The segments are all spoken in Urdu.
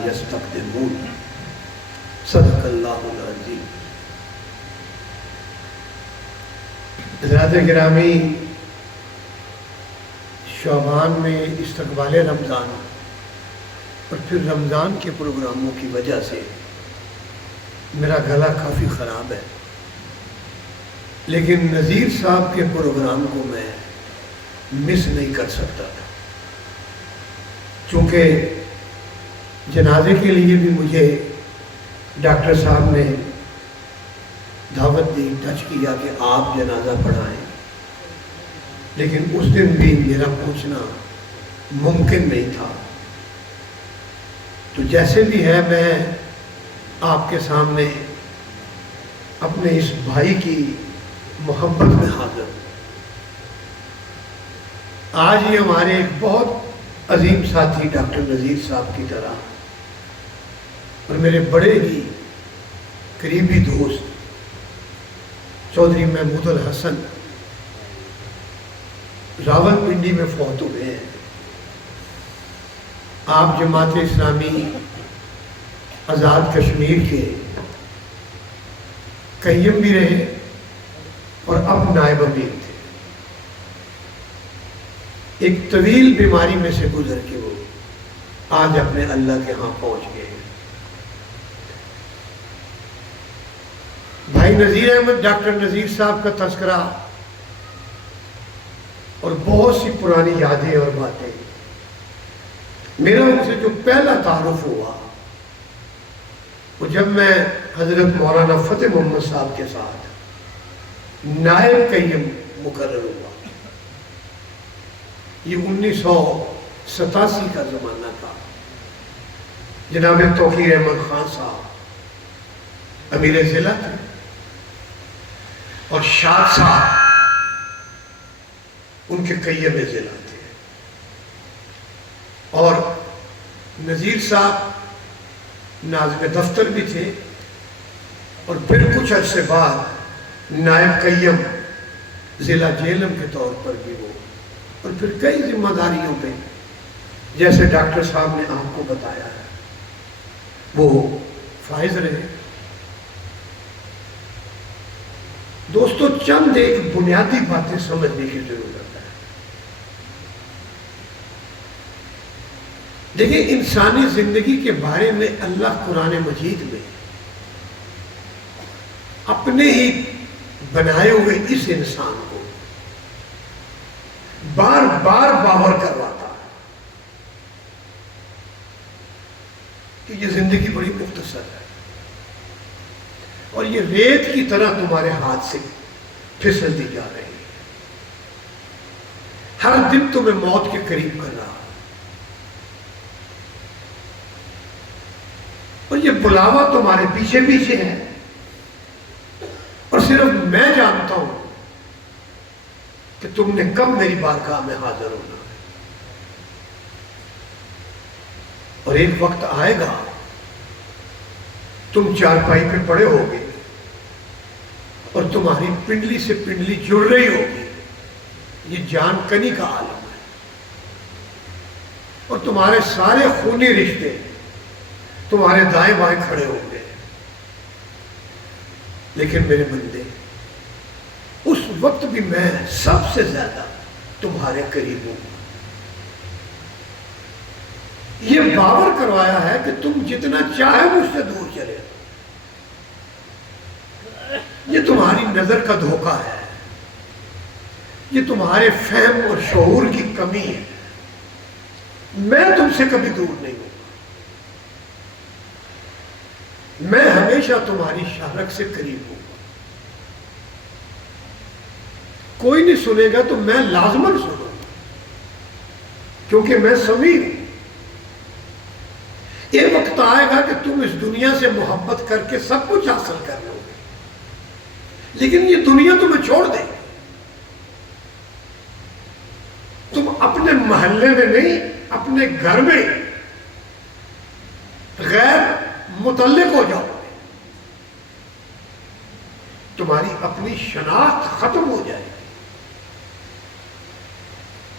یستقدمون۔ صدق اللہ العظیم۔ حضرات گرامی، شعبان میں استقبال رمضان اور پھر رمضان کے پروگراموں کی وجہ سے میرا گلا کافی خراب ہے، لیکن نذیر صاحب کے پروگرام کو میں مس نہیں کر سکتا تھا، چونکہ جنازے کے لیے بھی مجھے ڈاکٹر صاحب نے دعوت دی، ٹچ کیا کہ آپ جنازہ پڑھائیں، لیکن اس دن بھی میرا پہنچنا ممکن نہیں تھا۔ تو جیسے بھی ہے میں آپ کے سامنے اپنے اس بھائی کی محبت میں حاضر ہوں۔ آج ہی ہمارے ایک بہت عظیم ساتھی ڈاکٹر نذیر صاحب کی طرح اور میرے بڑے ہی قریبی دوست چودھری محمود الحسن راولپنڈی میں فوت ہوئے ہیں۔ آپ جماعت اسلامی آزاد کشمیر کے قیم بھی رہے اور اب نائب امیر تھے۔ ایک طویل بیماری میں سے گزر کے وہ آج اپنے اللہ کے ہاں پہنچ گئے ہیں۔ بھائی نذیر احمد ڈاکٹر نذیر صاحب کا تذکرہ اور بہت سی پرانی یادیں اور باتیں، میرا ان سے جو پہلا تعارف ہوا وہ جب میں حضرت مولانا فتح محمد صاحب کے ساتھ نائب قیم مقرر ہوا۔ یہ 1987 کا زمانہ تھا۔ جناب توقیر احمد خان صاحب امیر ضلع تھے اور شاد صاحب ان کے قیم ضلع تھے، اور نذیر صاحب ناظم دفتر بھی تھے، اور پھر کچھ عرصے بعد نائب قیم ضلع جہلم کے طور پر بھی وہ، اور پھر کئی ذمہ داریوں پہ جیسے ڈاکٹر صاحب نے آپ کو بتایا ہے وہ فائز رہے۔ دوستو، چند ایک بنیادی باتیں سمجھنے کی ضرورت ہے۔ دیکھیں، انسانی زندگی کے بارے میں اللہ قرآن مجید میں اپنے ہی بنائے ہوئے اس انسان کو بار بار باور کرواتا ہے کہ یہ زندگی بڑی مختصر ہے اور یہ ریت کی طرح تمہارے ہاتھ سے پھسل دی جا رہی ہے، ہر دن تمہیں موت کے قریب کر رہا ہے، اور یہ بلاوا تمہارے پیچھے پیچھے ہے، اور صرف میں جانتا ہوں کہ تم نے کب میری بارگاہ میں حاضر ہونا ہے۔ اور ایک وقت آئے گا تم چارپائی پہ پڑے ہوگے اور تمہاری پنڈلی سے پنڈلی جڑ رہی ہوگی، یہ جان کنی کا عالم ہے، اور تمہارے سارے خونی رشتے تمہارے دائیں بائیں کھڑے ہوں گے، لیکن میرے بندے اس وقت بھی میں سب سے زیادہ تمہارے قریب ہوں۔ یہ باور کروایا ہے کہ تم جتنا چاہے مجھ سے دور چلے، یہ تمہاری نظر کا دھوکہ ہے، یہ تمہارے فہم اور شعور کی کمی ہے۔ میں تم سے کبھی دور نہیں ہوں، میں ہمیشہ تمہاری شارک سے قریب ہوں۔ کوئی نہیں سنے گا تو میں لازماً سنوں، کیونکہ میں سمیع ہوں۔ یہ وقت آئے گا کہ تم اس دنیا سے محبت کر کے سب کچھ حاصل کر لو گے، لیکن یہ دنیا تمہیں چھوڑ دے گی۔ تم اپنے محلے میں نہیں، اپنے گھر میں غیر متعلق ہو جاؤ گے، تمہاری اپنی شناخت ختم ہو جائے گی۔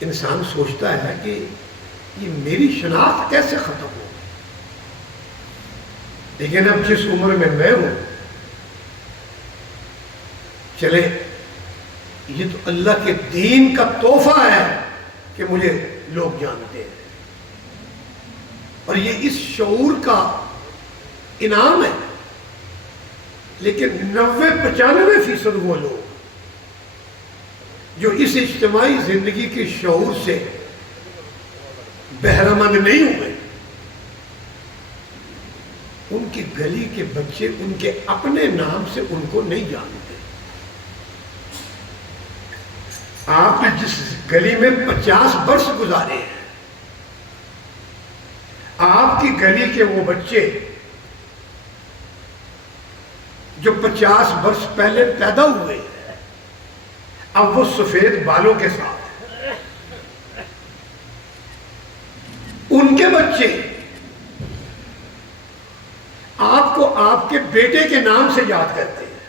انسان سوچتا ہے کہ یہ میری شناخت کیسے ختم ہو، لیکن اب جس عمر میں ہوں، چلے یہ تو اللہ کے دین کا تحفہ ہے کہ مجھے لوگ جانتے ہیں، اور یہ اس شعور کا انعام ہے۔ لیکن 90-95% وہ لوگ جو اس اجتماعی زندگی کے شعور سے بہرمند نہیں ہوئے، ان کی گلی کے بچے ان کے اپنے نام سے ان کو نہیں جانتے۔ آپ نے جس گلی میں 50 برس گزارے ہیں، آپ کی گلی کے وہ بچے جو 50 برس پہلے پیدا ہوئے ہیں، اب وہ سفید بالوں کے ساتھ، ان کے بچے آپ کو آپ کے بیٹے کے نام سے یاد کرتے ہیں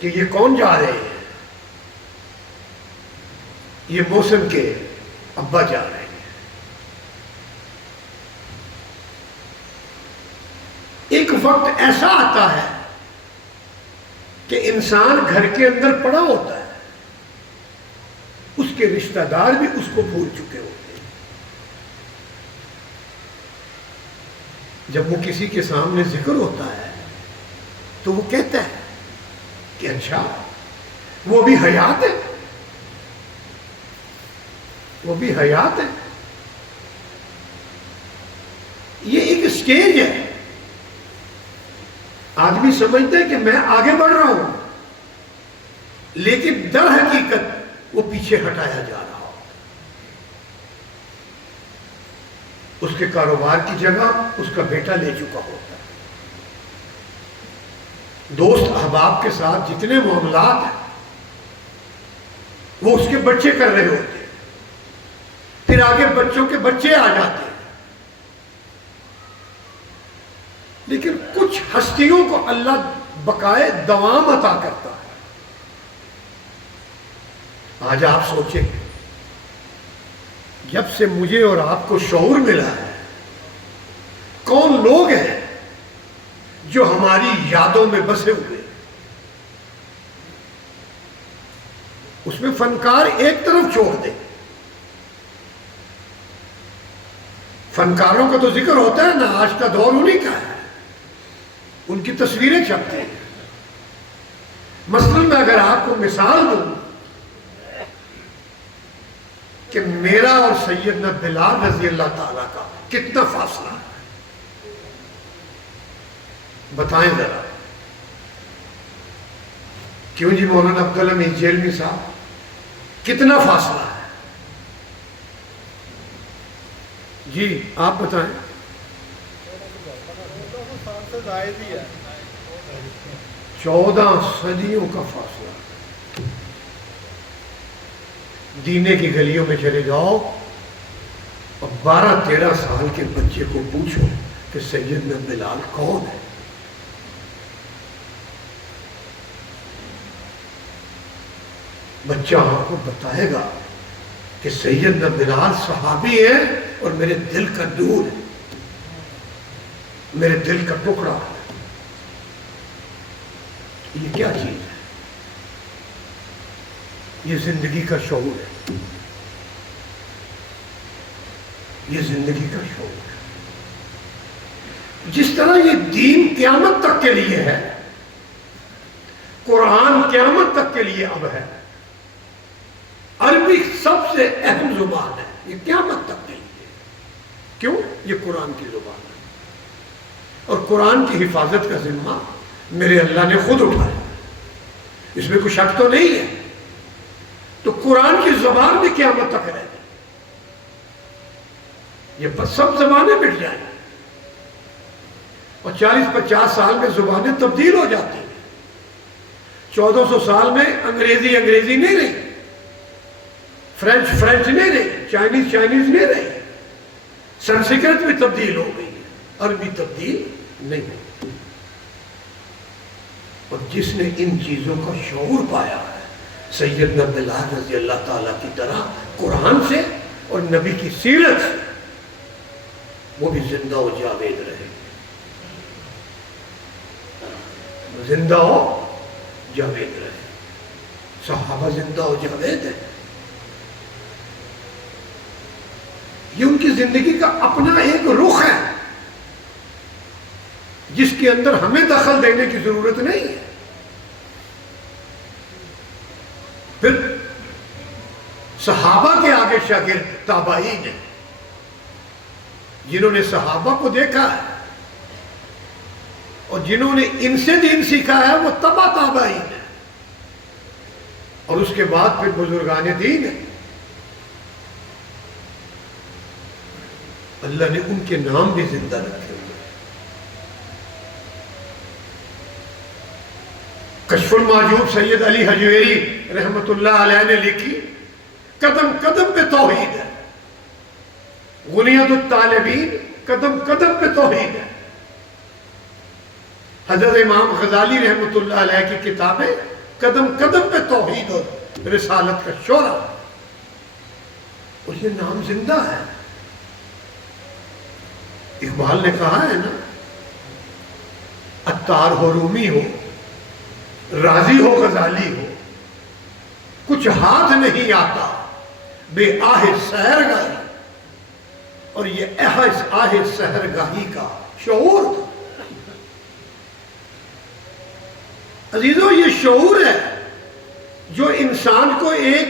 کہ یہ کون جا رہے ہیں؟ یہ محسن کے ابا جا رہے ہیں۔ ایک وقت ایسا آتا ہے کہ انسان گھر کے اندر پڑا ہوتا ہے، اس کے رشتہ دار بھی اس کو بھول چکے ہوتے ہیں۔ جب وہ کسی کے سامنے ذکر ہوتا ہے تو وہ کہتا ہے کہ اچھا وہ بھی حیات ہے، وہ بھی حیات ہے۔ یہ ایک سٹیج ہے، آدمی سمجھتا ہے کہ میں آگے بڑھ رہا ہوں، لیکن در حقیقت وہ پیچھے ہٹایا جا رہا ہو۔ اس کے کاروبار کی جگہ اس کا بیٹا لے چکا ہوتا ہے، دوست احباب کے ساتھ جتنے معاملات ہیں وہ اس کے بچے کر رہے ہوتے ہیں، پھر آگے بچوں کے بچے آ جاتے ہیں۔ لیکن کچھ ہستیوں کو اللہ بقائے دوام عطا کرتا ہے۔ آج آپ سوچیں، جب سے مجھے اور آپ کو شعور ملا ہے، کون لوگ ہیں جو ہماری یادوں میں بسے ہوئے؟ اس میں فنکار ایک طرف چھوڑ دیں، فنکاروں کا تو ذکر ہوتا ہے نا، آج کا دور انہیں کا ہے، ان کی تصویریں چھپتے ہیں۔ مثلاً میں اگر آپ کو مثال دوں کہ میرا اور سیدنا بلال رضی اللہ تعالیٰ کا کتنا فاصلہ ہے، بتائیں ذرا۔ کیوں جی مولانا عبدالحمید جیلمی صاحب، کتنا فاصلہ ہے؟ جی آپ بتائیں۔ 14 صدیوں کا فاصلہ۔ دینے کی گلیوں میں چلے جاؤ اور 12-13 سال کے بچے کو پوچھو کہ سیدنا بلال کون ہے؟ بچہ آپ کو بتائے گا کہ سیدنا بلال صحابی ہے اور میرے دل کا نور ہے، میرے دل کا ٹکڑا ہے۔ یہ کیا چیز ہے؟ یہ زندگی کا شعور ہے، یہ زندگی کا شعور ہے۔ جس طرح یہ دین قیامت تک کے لیے ہے، قرآن قیامت تک کے لیے اب ہے، عربی سب سے اہم زبان ہے، یہ قیامت تک کے لیے۔ کیوں؟ یہ قرآن کی زبان ہے، اور قرآن کی حفاظت کا ذمہ میرے اللہ نے خود اٹھایا، اس میں کوئی شک تو نہیں ہے۔ تو قرآن کی زبان بھی قیامت تک رہے گی، یہ سب زبانیں مٹ جائیں، اور 40-50 سال میں زبانیں تبدیل ہو جاتی ہیں۔ 1400 سال میں انگریزی نہیں رہی، فرینچ نہیں رہی، چائنیز نہیں رہی، سنسکرت بھی تبدیل ہو گئی، عربی تبدیل نہیں ہوئی۔ اور جس نے ان چیزوں کا شعور پایا ہے، سیدنا بلال رضی اللہ تعالیٰ کی طرح قرآن سے اور نبی کی سیرت سے، وہ بھی زندہ و جاوید رہے، زندہ و جاوید رہے۔ صحابہ زندہ و جاوید ہے، یہ ان کی زندگی کا اپنا ایک رخ ہے جس کے اندر ہمیں دخل دینے کی ضرورت نہیں ہے۔ پھر صحابہ کے آگے شاگرد تابعین ہیں، جنہوں نے صحابہ کو دیکھا ہے اور جنہوں نے ان سے دین سیکھا ہے، وہ تبع تابعین ہیں، اور اس کے بعد پھر بزرگان دین ہیں۔ اللہ نے ان کے نام بھی زندہ رکھے ہوئے۔ کشف المحجوب سید علی حجویری رحمت اللہ علیہ نے لکھی، قدم قدم پہ توحید ہے۔ غنیت الطالبین قدم قدم پہ توحید ہے۔ حضرت امام غزالی رحمت اللہ علیہ کی کتابیں قدم قدم پہ توحید اور رسالت کا شعرہ، اور یہ نام زندہ ہے۔ اقبال نے کہا ہے نا، عطار ہو، رومی ہو، رازی ہو، غزالی ہو، کچھ ہاتھ نہیں آتا بے آہ سحر گاہی، اور یہ آہ سحر گاہی کا شعور تھا۔ عزیزو، یہ شعور ہے جو انسان کو ایک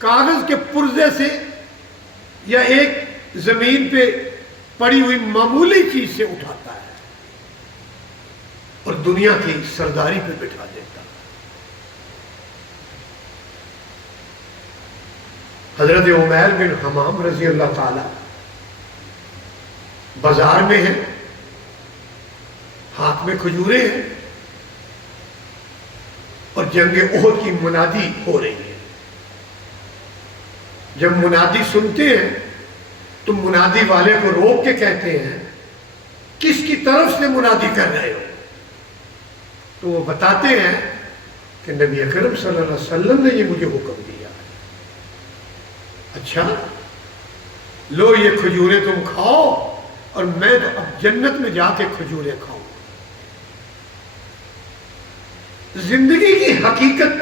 کاغذ کے پرزے سے یا ایک زمین پہ پڑی ہوئی معمولی چیز سے اٹھاتا ہے اور دنیا کی سرداری پہ بٹھا دیتا ہے۔ حضرت عمیر بن حمام رضی اللہ تعالی بازار میں ہیں، ہاتھ میں کھجوریں ہیں، اور جنگ احد کی منادی ہو رہی ہے۔ جب منادی سنتے ہیں تو منادی والے کو روک کے کہتے ہیں، کس کی طرف سے منادی کر رہے ہو؟ تو وہ بتاتے ہیں کہ نبی اکرم صلی اللہ علیہ وسلم نے یہ مجھے حکم دیا۔ اچھا، لو یہ کھجوریں تم کھاؤ، اور میں تو اب جنت میں جا کے کھجوریں کھاؤں۔ زندگی کی حقیقت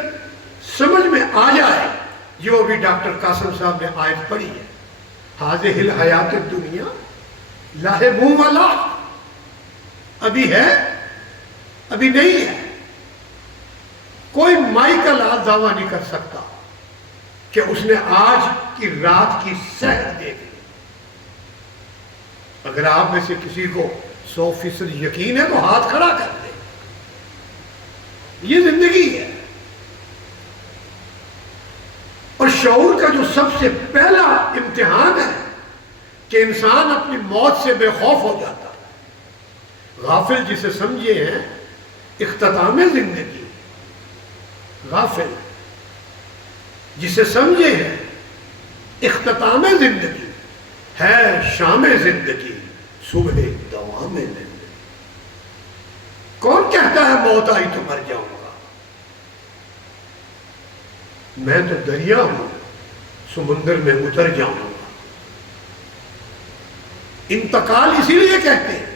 سمجھ میں آ جائے، جو ابھی ڈاکٹر قاسم صاحب نے آیت پڑھی ہے، حاذہ الحیات الدنیا لاہب و لعب، ابھی ہے، ابھی نہیں ہے۔ کوئی مائی کا لال دعویٰ نہیں کر سکتا کہ اس نے آج کی رات کی سحر دیکھ لی۔ اگر آپ میں سے کسی کو 100% یقین ہے تو ہاتھ کھڑا کر دے۔ یہ زندگی ہے، اور شعور کا جو سب سے پہلا امتحان ہے کہ انسان اپنی موت سے بے خوف ہو جاتا ہے۔ غافل جسے سمجھے ہیں اختتام زندگی، غافل جسے سمجھے ہیں اختتام زندگی ہے شام زندگی، صبح دوام زندگی۔ کون کہتا ہے موت آئی تو مر جاؤں گا؟ میں تو دریا ہوں، سمندر میں اتر جاؤں گا۔ انتقال اسی لیے کہتے ہیں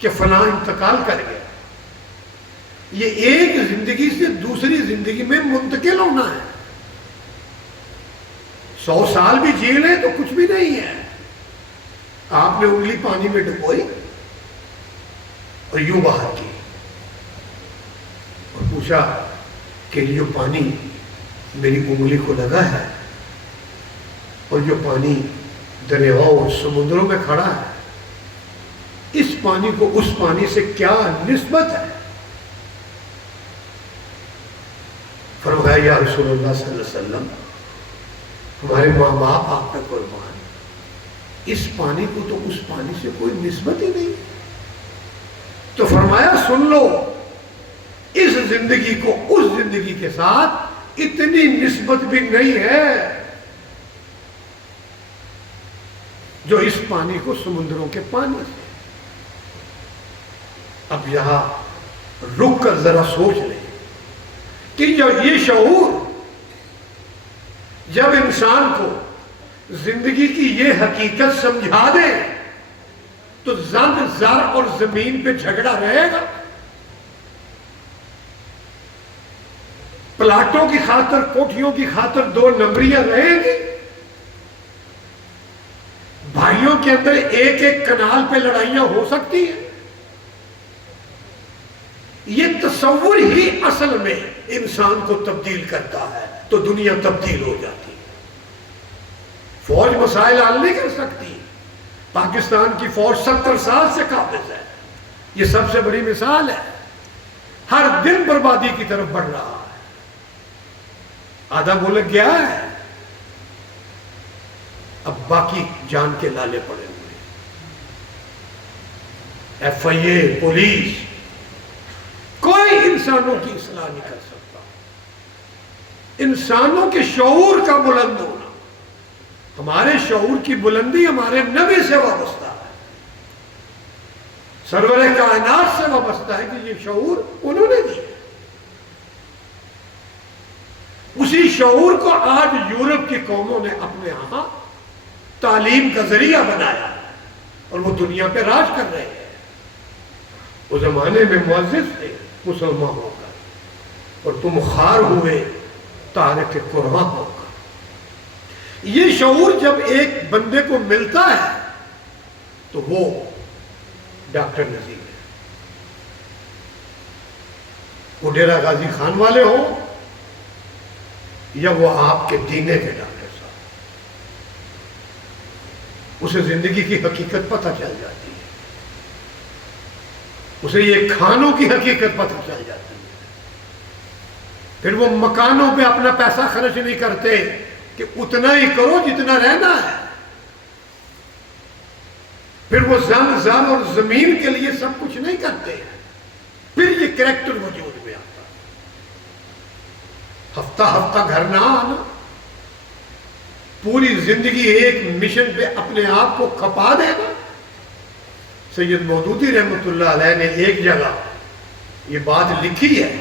کہ فلاں انتقال کر گیا۔ یہ ایک زندگی سے دوسری زندگی میں منتقل ہونا ہے۔ 100 سال بھی جی لیں تو کچھ بھی نہیں ہے۔ آپ نے انگلی پانی میں ڈبوئی اور یوں باہر کی اور پوچھا کہ یہ پانی میری انگلی کو لگا ہے، اور جو پانی دریاؤں اور سمندروں میں کھڑا ہے، اس پانی کو اس پانی سے کیا نسبت ہے؟ فرمایا یا رسول اللہ صلی اللہ علیہ وسلم، ہمارے ماں باپ آپ پہ قربان، اس پانی کو تو اس پانی سے کوئی نسبت ہی نہیں۔ تو فرمایا سن لو، اس زندگی کو اس زندگی کے ساتھ اتنی نسبت بھی نہیں ہے جو اس پانی کو سمندروں کے پانی سے۔ اب یہاں رک کر ذرا سوچ لیں کہ یہ شعور جب انسان کو زندگی کی یہ حقیقت سمجھا دیں تو زن زر اور زمین پہ جھگڑا رہے گا؟ پلاٹوں کی خاطر، کوٹھیوں کی خاطر دو نمبریاں رہیں گی؟ بھائیوں کے اندر ایک ایک کنال پہ لڑائیاں ہو سکتی ہیں؟ یہ تصور ہی اصل میں انسان کو تبدیل کرتا ہے، تو دنیا تبدیل ہو جاتی ہے۔ فوج مسائل حل نہیں کر سکتی۔ پاکستان کی فوج 70 سال سے قابض ہے، یہ سب سے بڑی مثال ہے۔ ہر دن بربادی کی طرف بڑھ رہا ہے، آدھا ملک گیا ہے، اب باقی جان کے لالے پڑے ہوئے۔ ایف آئی اے، پولیس، کوئی انسانوں کی اصلاح نہیں کر سکتا۔ انسانوں کے شعور کا بلند ہونا، ہمارے شعور کی بلندی ہمارے نبی سے وابستہ ہے، سرور کائنات سے وابستہ ہے کہ یہ شعور انہوں نے دی۔ اسی شعور کو آج یورپ کی قوموں نے اپنے ہاں تعلیم کا ذریعہ بنایا اور وہ دنیا پہ راج کر رہے ہیں۔ وہ زمانے میں معزز تھے مسلمان ہو کر، اور تم خار ہوئے تارک قرآن ہو کر۔ یہ شعور جب ایک بندے کو ملتا ہے تو وہ ڈاکٹر نذیر ہے، وہ ڈیرہ غازی خان والے ہوں یا وہ آپ کے دینے کے ڈاکٹر صاحب، اسے زندگی کی حقیقت پتہ چل جاتی ہے، اسے یہ کھانوں کی حقیقت پتہ چل جاتی ہے۔ پھر وہ مکانوں پہ اپنا پیسہ خرچ نہیں کرتے کہ اتنا ہی کرو جتنا رہنا ہے، پھر وہ زن زر اور زمین کے لیے سب کچھ نہیں کرتے ہیں، پھر یہ کریکٹر وجود میں آتا ہے۔ ہفتہ ہفتہ گھر نہ آنا، پوری زندگی ایک مشن پہ اپنے آپ کو کھپا دینا۔ سید مودودی رحمۃ اللہ علیہ نے ایک جگہ یہ بات لکھی ہے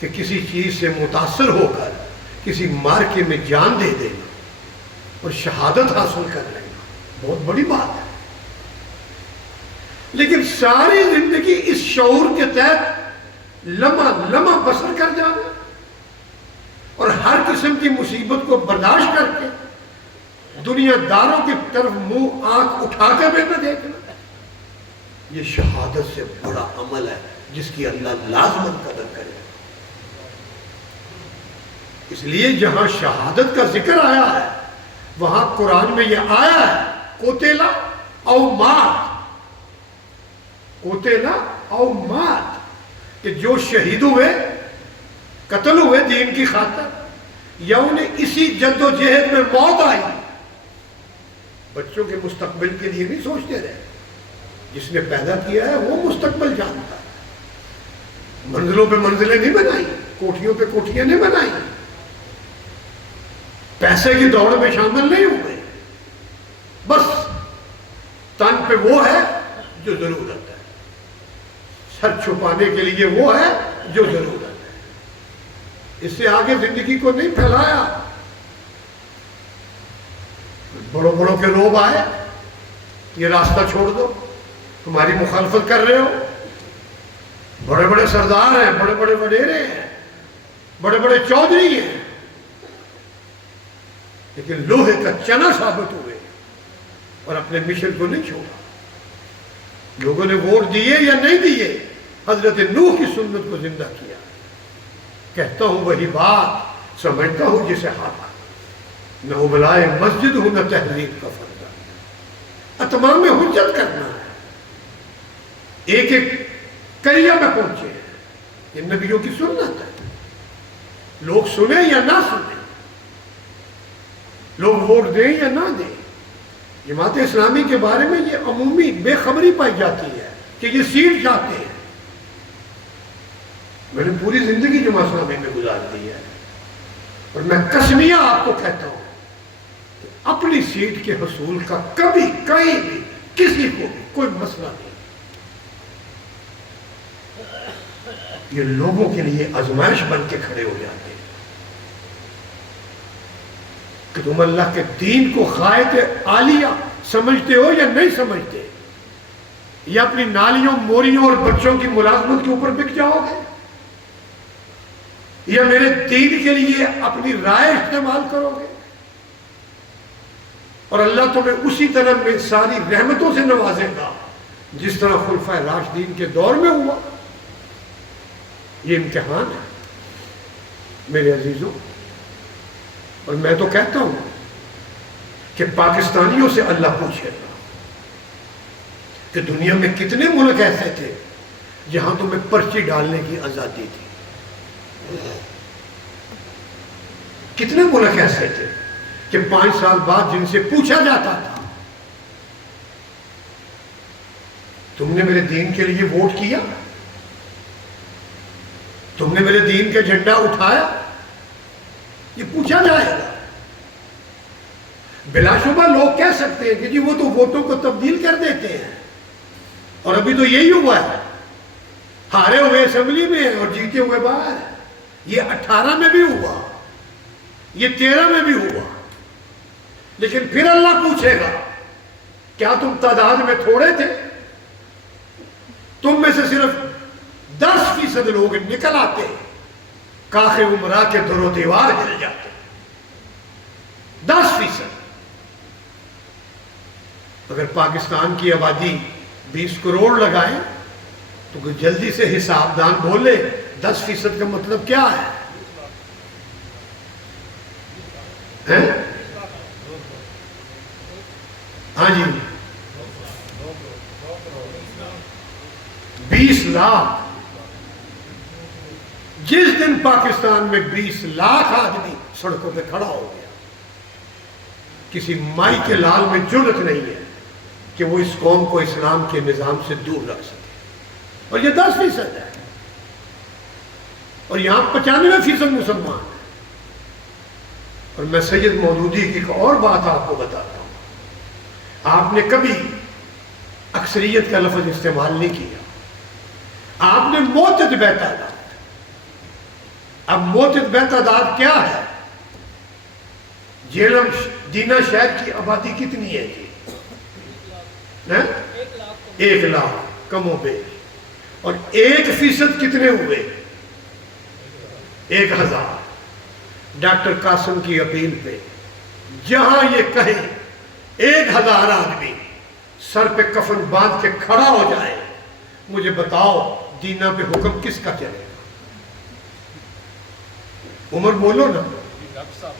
کہ کسی چیز سے متاثر ہو کر کسی مارکے میں جان دے دینا اور شہادت حاصل کر لینا بہت بڑی بات ہے، لیکن ساری زندگی اس شعور کے تحت لمحہ لمحہ بسر کر جانا اور ہر قسم کی مصیبت کو برداشت کر کے دنیا داروں کی طرف منہ آنکھ اٹھا کے بھی نہ دیکھنا، یہ شہادت سے بڑا عمل ہے جس کی اللہ لازماً قدر کرے۔ اس لیے جہاں شہادت کا ذکر آیا ہے وہاں قرآن میں یہ آیا ہے قتل او مات، قتل او مات، کہ جو شہید ہوئے، قتل ہوئے دین کی خاطر، یا انہیں اسی جد و جہد میں موت آئی۔ بچوں کے مستقبل کے لیے نہیں سوچتے رہے، جس نے پیدا کیا ہے وہ مستقبل جانتا ہے۔ منزلوں پہ منزلیں نہیں بنائی، کوٹھیوں پہ کوٹھیاں نہیں بنائی، پیسے کی دوڑ میں شامل نہیں ہوئے، بس تن پہ وہ ہے جو ضرورت ہے، سر چھپانے کے لیے وہ ہے جو ضرورت ہے، اس سے آگے زندگی کو نہیں پھیلایا۔ بڑوں بڑوں کے لوگ آئے، یہ راستہ چھوڑ دو، تمہاری مخالفت کر رہے ہو، بڑے بڑے سردار ہیں، بڑے بڑے وڈیرے ہیں، بڑے بڑے چودھری ہیں، لیکن لوہے کا چنا ثابت ہوئے اور اپنے مشن کو نہیں چھوڑا۔ لوگوں نے ووٹ دیے یا نہیں دیے، حضرت نوح کی سنت کو زندہ کیا۔ کہتا ہوں وہی بات، سمجھتا ہوں جسے حق، نہ ابلائے مسجد ہوں نہ تحریر کا فرض، اتمام حجت کرنا ہے۔ ایک ایک قریہ میں پہنچے ہیں، یہ نبیوں کی سنت ہے، لوگ سنیں یا نہ سنیں، لوگ ووٹ دیں یا نہ دیں۔ جماعت اسلامی کے بارے میں یہ عمومی بے خبری پائی جاتی ہے کہ یہ سیٹ چاہتے ہیں۔ میں نے پوری زندگی جماعت اسلامی میں گزار دی ہے اور میں قسمیہ آپ کو کہتا ہوں کہ اپنی سیٹ کے حصول کا کبھی کہیں بھی کسی کو بھی کوئی مسئلہ نہیں۔ یہ لوگوں کے لیے آزمائش بن کے کھڑے ہو جاتے ہیں۔ کہ تم اللہ کے دین کو غایت عالیہ سمجھتے ہو یا نہیں سمجھتے، یا اپنی نالیوں موریوں اور بچوں کی ملازمت کے اوپر بک جاؤ گے، یا میرے دین کے لیے اپنی رائے استعمال کرو گے؟ اور اللہ تمہیں اسی طرح میں ساری رحمتوں سے نوازے گا جس طرح خلفائے راشدین کے دور میں ہوا۔ یہ امتحان ہے میرے عزیزوں، اور میں تو کہتا ہوں کہ پاکستانیوں سے اللہ پوچھے گا کہ دنیا میں کتنے ملک ایسے تھے جہاں تمہیں پرچی ڈالنے کی آزادی تھی؟ کتنے ملک ایسے تھے کہ 5 سال بعد جن سے پوچھا جاتا تھا تم نے میرے دین کے لیے ووٹ کیا، تم نے میرے دین کا جھنڈا اٹھایا؟ یہ پوچھا جائے گا۔ بلا شبہ لوگ کہہ سکتے ہیں کہ جی وہ تو ووٹوں کو تبدیل کر دیتے ہیں، اور ابھی تو یہی ہوا ہے، ہارے ہوئے اسمبلی میں اور جیتے ہوئے باہر۔ یہ 18 میں بھی ہوا، یہ 13 میں بھی ہوا، لیکن پھر اللہ پوچھے گا کیا تم تعداد میں تھوڑے تھے؟ تم میں سے صرف 10% لوگ نکل آتے، کاخ عمرہ کے در و دیوار ہل جاتے۔ 10%۔ اگر پاکستان کی آبادی 20 کروڑ لگائیں تو کوئی جلدی سے حساب دان بولے 10% کا مطلب کیا ہے؟ ہاں جی، 20 لاکھ۔ جس دن پاکستان میں 20 لاکھ آدمی سڑکوں پہ کھڑا ہو گیا، کسی مائی کے لال میں جرأت نہیں ہے کہ وہ اس قوم کو اسلام کے نظام سے دور رکھ سکے، اور یہ 10% ہے، اور یہاں 95% مسلمان ہیں۔ اور میں سید مودودی کی ایک اور بات آپ کو بتاتا ہوں، آپ نے کبھی اکثریت کا لفظ استعمال نہیں کیا، آپ نے معتدل تعداد۔ اب معتدل تعداد کیا ہے؟ جیلم دینا شہر کی آبادی کتنی ہے جی؟ 1 لاکھ کم و بیش، اور 1% کتنے ہوئے؟ 1000۔ ڈاکٹر قاسم کی اپیل پہ جہاں یہ کہیں 1000 آدمی سر پہ کفن باندھ کے کھڑا ہو جائے، مجھے بتاؤ دینا پہ حکم کس کا چلے گا؟ عمر بولو نا۔ ڈاکٹر صاحب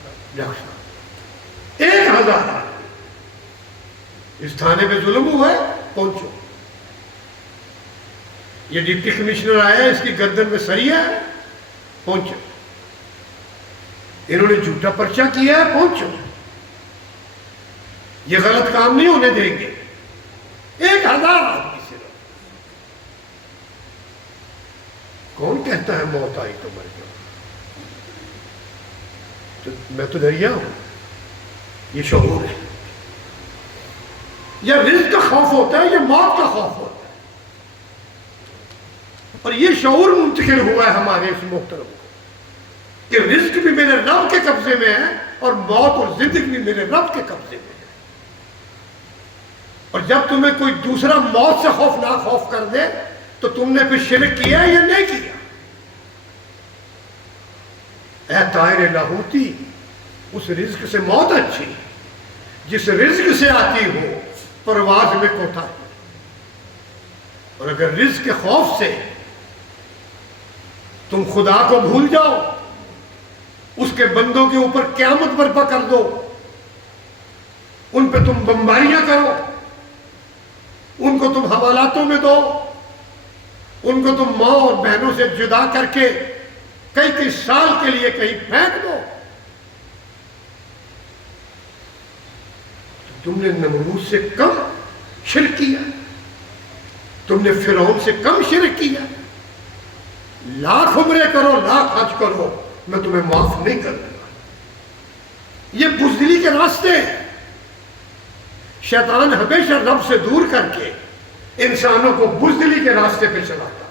1000 آدمی، اس تھانے پہ ظلم ہوا ہے، پہنچو۔ یہ ڈپٹی کمشنر آیا ہے، اس کی گردن میں سریا ہے، پہنچو۔ انہوں نے جھوٹا پرچہ کیا ہے، پہنچو۔ یہ غلط کام نہیں ہونے دیں گے۔ 1000 آدمی صرف۔ کون کہتا ہے موت آئی تو مر جاؤ؟ میں تو دریا ہوں، یہ شعور ہے۔ یا رزق کا خوف ہوتا ہے یا موت کا خوف ہوتا ہے، اور یہ شعور منتقل ہوا ہے ہمارے اس محترم کو کہ رزق بھی میرے رب کے قبضے میں ہے اور موت اور زندگی بھی میرے رب کے قبضے میں ہے۔ اور جب تمہیں کوئی دوسرا موت سے خوفناک خوف کر دے تو تم نے پھر شرک کیا یا نہیں کیا؟ اے طائر لاہوتی، اس رزق سے موت اچھی جس رزق سے آتی ہو پرواز میں کوتاہی، اور اگر رزق کے خوف سے تم خدا کو بھول جاؤ، اس کے بندوں کے اوپر قیامت برپا کر دو، ان پہ تم بمباریاں کرو، ان کو تم حوالاتوں میں دو، ان کو تم ماں اور بہنوں سے جدا کر کے کئی سال کے لیے کہیں پھینک دو، تم نے نمرود سے کم شرک کیا، تم نے فرعون سے کم شرک کیا۔ لاکھ عمرے کرو، لاکھ حج کرو، میں تمہیں معاف نہیں کروں گا۔ یہ بزدلی کے راستے ہیں۔ شیطان ہمیشہ رب سے دور کر کے انسانوں کو بزدلی کے راستے پہ چلاتا ہے۔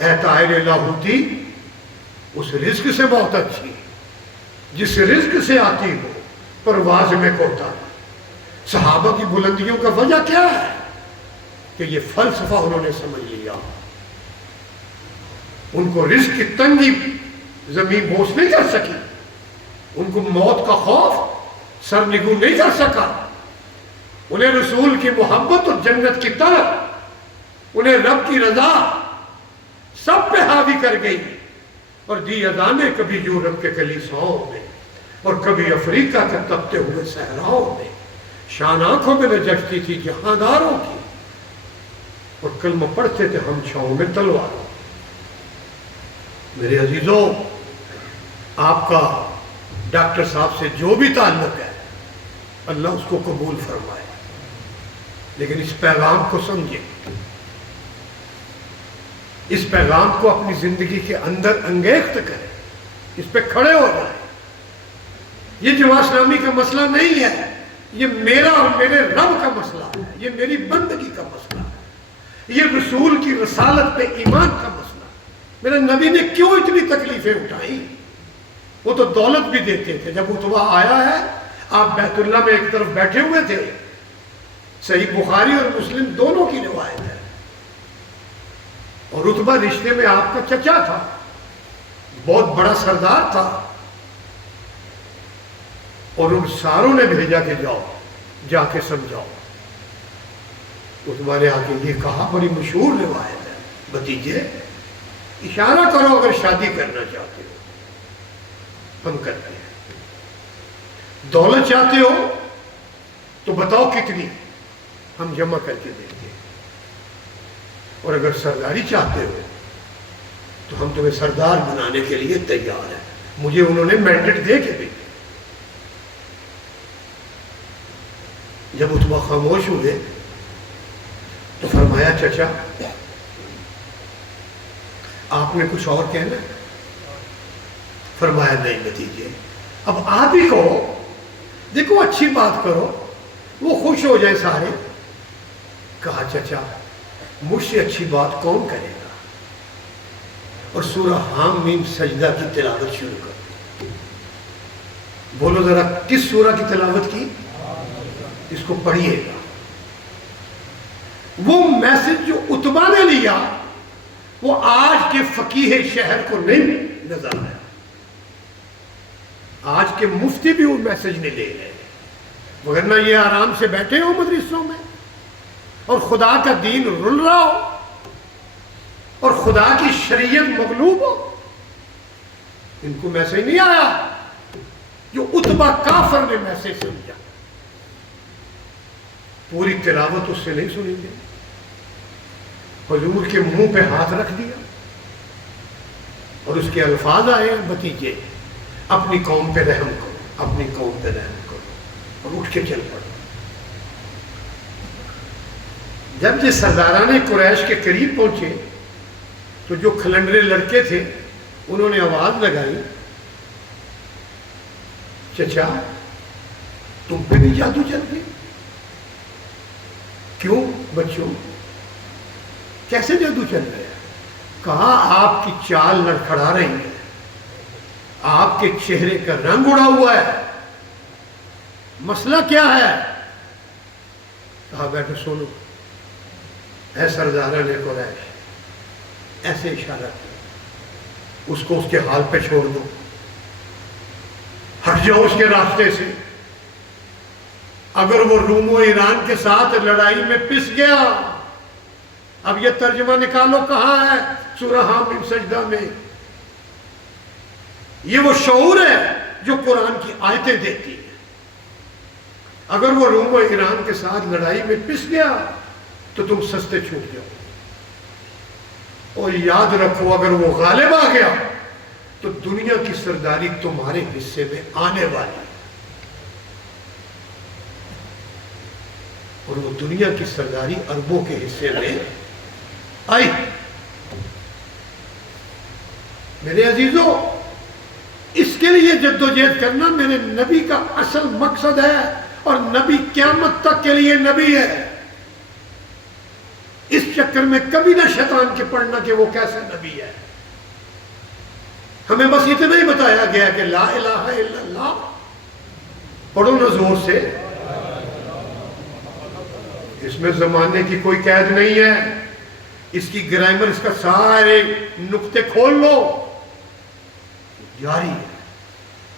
اے طائر لاہوتی، اس رزق سے بہت اچھی جس رزق سے آتی ہو پرواز میں کوتا۔ صحابہ کی بلندیوں کا وجہ کیا ہے؟ کہ یہ فلسفہ انہوں نے سمجھ لیا۔ ان کو رزق کی تنگی زمین بوس نہیں کر سکی، ان کو موت کا خوف سر نگو نہیں کر سکا، انہیں رسول کی محبت اور جنت کی طرف، انہیں رب کی رضا سب پہ حاوی کر گئی، اور دی اذانیں کبھی یورپ کے کلیساؤں میں اور کبھی افریقہ کے تپتے ہوئے صحراؤں میں، شان آنکھوں میں نجکتی تھی جہانداروں کی، اور کلمہ پڑھتے تھے ہم چھاؤں میں تلواروں۔ میرے عزیزوں، آپ کا ڈاکٹر صاحب سے جو بھی تعلق ہے اللہ اس کو قبول فرمائے، لیکن اس پیغام کو سمجھیں، اس پیغام کو اپنی زندگی کے اندر انگیخت کریں، اس پہ کھڑے ہو جائیں۔ یہ جماعت اسلامی کا مسئلہ نہیں ہے، یہ میرا اور میرے رب کا مسئلہ ہے، یہ میری بندگی کا مسئلہ ہے، یہ رسول کی رسالت پہ ایمان کا مسئلہ ہے۔ میرے نبی نے کیوں اتنی تکلیفیں اٹھائیں؟ وہ تو دولت بھی دیتے تھے۔ جب عتبہ آیا ہے، آپ بیت اللہ میں ایک طرف بیٹھے ہوئے تھے، صحیح بخاری اور مسلم دونوں کی روایت ہے، اور عتبہ رشتے میں آپ کا چچا تھا، بہت بڑا سردار تھا، اور ان ساروں نے بھیجا کہ جاؤ، جا کے سمجھاؤ۔ عتبہ نے آ کے یہ کہا، بڑی مشہور روایت ہے، بھتیجے اشارہ کرو اگر شادی کرنا چاہتے ہو، ہم کرتے ہیں۔ دولت چاہتے ہو تو بتاؤ کتنی، ہم جمع کر کے دیتے ہیں، اور اگر سرداری چاہتے ہو تو ہم تمہیں سردار بنانے کے لیے تیار ہیں۔ مجھے انہوں نے مینڈیٹ دے کے بھیجا۔ جب عتبہ خاموش ہوئے تو فرمایا، چچا آپ نے کچھ اور کہنا؟ فرمایا نہیں بھتیجے، اب آپ ہی کہو، دیکھو اچھی بات کرو، وہ خوش ہو جائے سارے۔ کہا، چچا مجھ سے اچھی بات کون کرے گا؟ اور سورہ حام میم سجدہ کی تلاوت شروع کر۔ بولو ذرا، کس سورہ کی تلاوت کی؟ اس کو پڑھیے گا۔ وہ میسج جو عتبہ نے لیا وہ آج کے فقیہ شہر کو نہیں نظر آیا۔ آج کے مفتی بھی وہ میسج نہیں لے رہے، وگرنہ یہ آرام سے بیٹھے ہو مدرسوں میں اور خدا کا دین رل رہا ہو اور خدا کی شریعت مغلوب ہو۔ ان کو میسج نہیں آیا جو عتبہ کافر نے میسج سمجھا۔ پوری تلاوت اس سے نہیں سنیں گے، حضور کے منہ پہ ہاتھ رکھ دیا اور اس کے الفاظ آئے، بھتیجے اپنی قوم پہ رحم کرو، اپنی قوم پہ رحم کرو، اور اٹھ کے چل پڑو۔ جب یہ سرداران قریش کے قریب پہنچے تو جو کھلنڈرے لڑکے تھے انہوں نے آواز لگائی، چچا تم پہ بھی جادو چل گئی؟ کیوں بچوں، کیسے جادو چل رہا ہے؟ کہا، آپ کی چال لڑکھڑا رہی ہے، آپ کے چہرے کا رنگ اڑا ہوا ہے، مسئلہ کیا ہے؟ کہا، بیٹھو سنو، اے سرداران قریش، ایسے اشارہ کیا، اس کو اس کے حال پہ چھوڑ دو، ہٹ جاؤ اس کے راستے سے۔ اگر وہ روم و ایران کے ساتھ لڑائی میں پس گیا، اب یہ ترجمہ نکالو کہاں ہے سورہ حامیم سجدہ میں، یہ وہ شعور ہے جو قرآن کی آیتیں دیتی ہیں۔ اگر وہ روم و ایران کے ساتھ لڑائی میں پس گیا تو تم سستے چھوٹ جاؤ، اور یاد رکھو اگر وہ غالب آ گیا تو دنیا کی سرداری تمہارے حصے میں آنے والی ہے، اور وہ دنیا کی سرداری عربوں کے حصے میں آئی۔ میرے عزیزوں، اس کے لیے جدوجہد کرنا میرے نبی کا اصل مقصد ہے، اور نبی قیامت تک کے لیے نبی ہے۔ اس چکر میں کبھی نہ شیطان کے پڑھنا کہ وہ کیسا نبی ہے۔ ہمیں بس اتنا ہی بتایا گیا کہ لا الہ الا اللہ پڑھو نا زور سے. اس میں زمانے کی کوئی قید نہیں ہے. اس کی گرامر، اس کا سارے نقطے کھول لو، جاری ہے.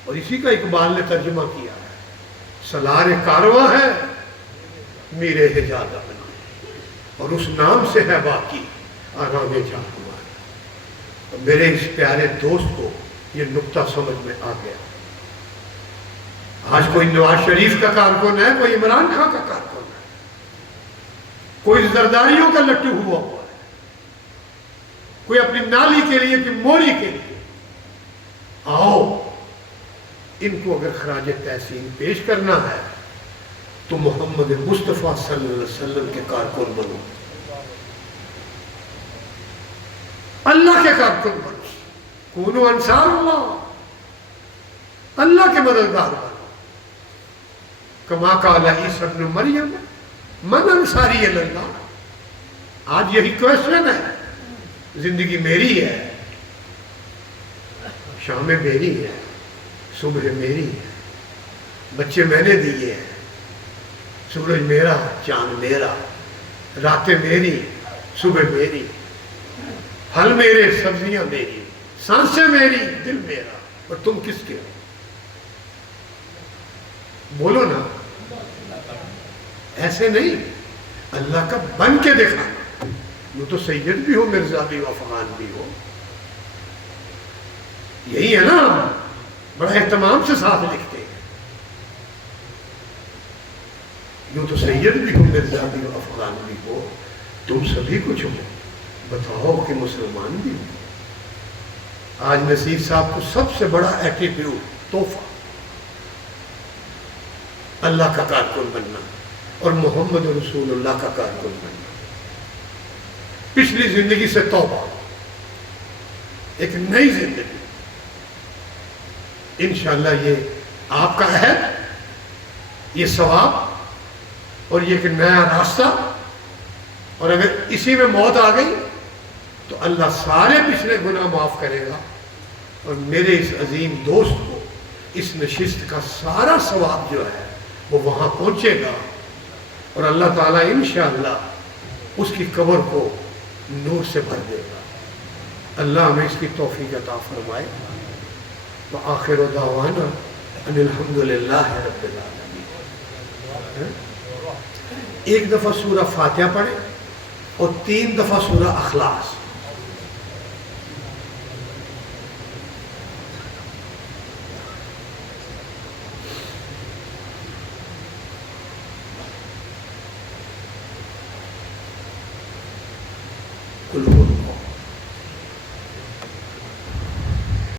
اور اسی کا اقبال نے ترجمہ کیا ہے، سلار کارواں ہے میرے حجاز اپنا، اور اس نام سے ہے باقی آرام جان ہوا ہے. میرے اس پیارے دوست کو یہ نقطہ سمجھ میں آ گیا. آج کوئی نواز شریف کا کارکن ہے، کوئی عمران خان کا کارکن ہے، کوئی زرداریوں کا لٹو ہوا ہے، کوئی اپنی نالی کے لیے، کوئی موری کے لیے. آؤ ان کو اگر خراج تحسین پیش کرنا ہے تو محمد مصطفیٰ صلی اللہ علیہ وسلم کے کارکن بنو، اللہ کے کارکن بنو. کونوا انصار اللہ، اللہ کے مددگار بنو. کما قال عیسی ابن مریم من انصاری الی اللہ. آج یہی کویسچن ہے. زندگی میری ہے، شامیں میری ہے، صبح میری ہے، بچے میں نے دیے ہیں، سورج میرا، چاند میرا، راتیں میری، صبح میری، پھل میرے، سبزیاں میری، سانسیں میری، دل میرا. اور تم کس کے ہو؟ بولو نا. ایسے نہیں، اللہ کا بن کے دکھانا. وہ تو سید بھی ہو، مرزا بھی ہو، افغان بھی ہو. یہی ہے نا، بڑا اہتمام سے ساتھ لکھتے ہیں. یوں تو سید بھی ہو، مرزا بھی ہو، افغان بھی ہو، تم سبھی کچھ ہو. بتاؤ کہ مسلمان بھی ہو. آج نصیر صاحب کو سب سے بڑا ایٹیٹیوڈ، تحفہ، اللہ کا کارکن بننا اور محمد رسول اللہ کا کارکن بننا. پچھلی زندگی سے توبہ، ایک نئی زندگی. انشاءاللہ یہ آپ کا عہد، یہ ثواب اور یہ ایک نیا راستہ. اور اگر اسی میں موت آ گئی تو اللہ سارے پچھلے گناہ معاف کرے گا، اور میرے اس عظیم دوست کو اس نشست کا سارا ثواب جو ہے وہ وہاں پہنچے گا. اور اللہ تعالیٰ انشاءاللہ اس کی قبر کو نور سے بھر دے گا. اللہ ہمیں اس کی توفیق عطا فرمائے. وآخر دعوانا ان الحمدللہ رب العالمین. ایک دفعہ سورہ فاتحہ پڑھیں اور 3 دفعہ سورہ اخلاص.